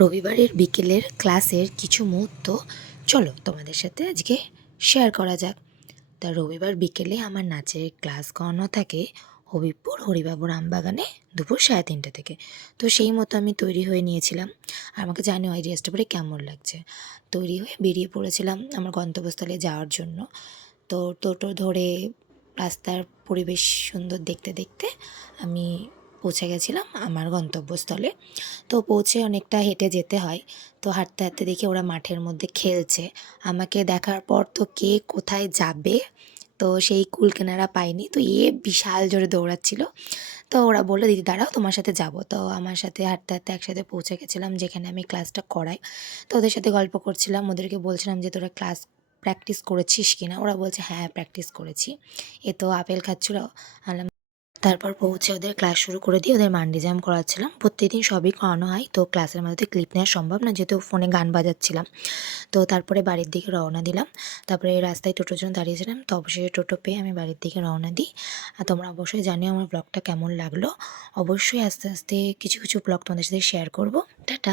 রবিবারের বিকেলের ক্লাসের কিছু মুহূর্ত চলো তোমাদের সাথে আজকে শেয়ার করা যাক। তা রবিবার বিকেলে আমার নাচের ক্লাস করানো থাকে হবিবপুর হরিবাবুর আমবাগানে দুপুর 3:30 থেকে। তো সেই মতো আমি তৈরি হয়ে নিয়েছিলাম। আর আমাকে জানি ওই ড্রেসটা পরে কেমন লাগছে। তৈরি হয়ে বেরিয়ে পড়েছিলাম আমার গন্তব্যস্থলে যাওয়ার জন্য। তো টোটো ধরে রাস্তার পরিবেশ সুন্দর দেখতে দেখতে আমি পৌঁছে গেছিলাম আমার গন্তব্যস্থলে। তো পৌঁছে অনেকটা হেঁটে যেতে হয়। তো হাঁটতে হাঁটতে দেখি ওরা মাঠের মধ্যে খেলছে। আমাকে দেখার পর তো কে কোথায় যাবে, তো সেই কুল কিনারা পায়নি। তো বিশাল জোরে দৌড়াচ্ছিল। তো ওরা বললো, দিদি দাঁড়াও, তোমার সাথে যাব। তো আমার সাথে হাঁটতে হাঁটতে একসাথে পৌঁছে গেছিলাম যেখানে আমি ক্লাসটা করাই। তো ওদের সাথে গল্প করছিলাম, ওদেরকে বলছিলাম যে তোরা ক্লাস প্র্যাকটিস করেছিস কি না। ওরা বলছে হ্যাঁ প্র্যাকটিস করেছি। এ তো আপেল খাচ্ছিল। তারপর পৌঁছে ওদের ক্লাস শুরু করে দিয়ে ওদের মান্ডি জ্যাম করাচ্ছিলাম। প্রত্যেকদিন সবই করানো হয়, তো ক্লাসের মধ্যে ক্লিপ নেওয়া সম্ভব না যেহেতু ফোনে গান বাজাচ্ছিলাম। তো তারপরে বাড়ির দিকে রওনা দিলাম। তারপরে রাস্তায় টোটোর জন্য দাঁড়িয়েছিলাম, তো অবশেষে টোটো পেয়ে আমি বাড়ির দিকে রওনা দিই। আর তোমরা অবশ্যই জানিও আমার ব্লগটা কেমন লাগলো। অবশ্যই আস্তে আস্তে কিছু কিছু ব্লগ তোমাদের সাথে শেয়ার করবো। টাটা।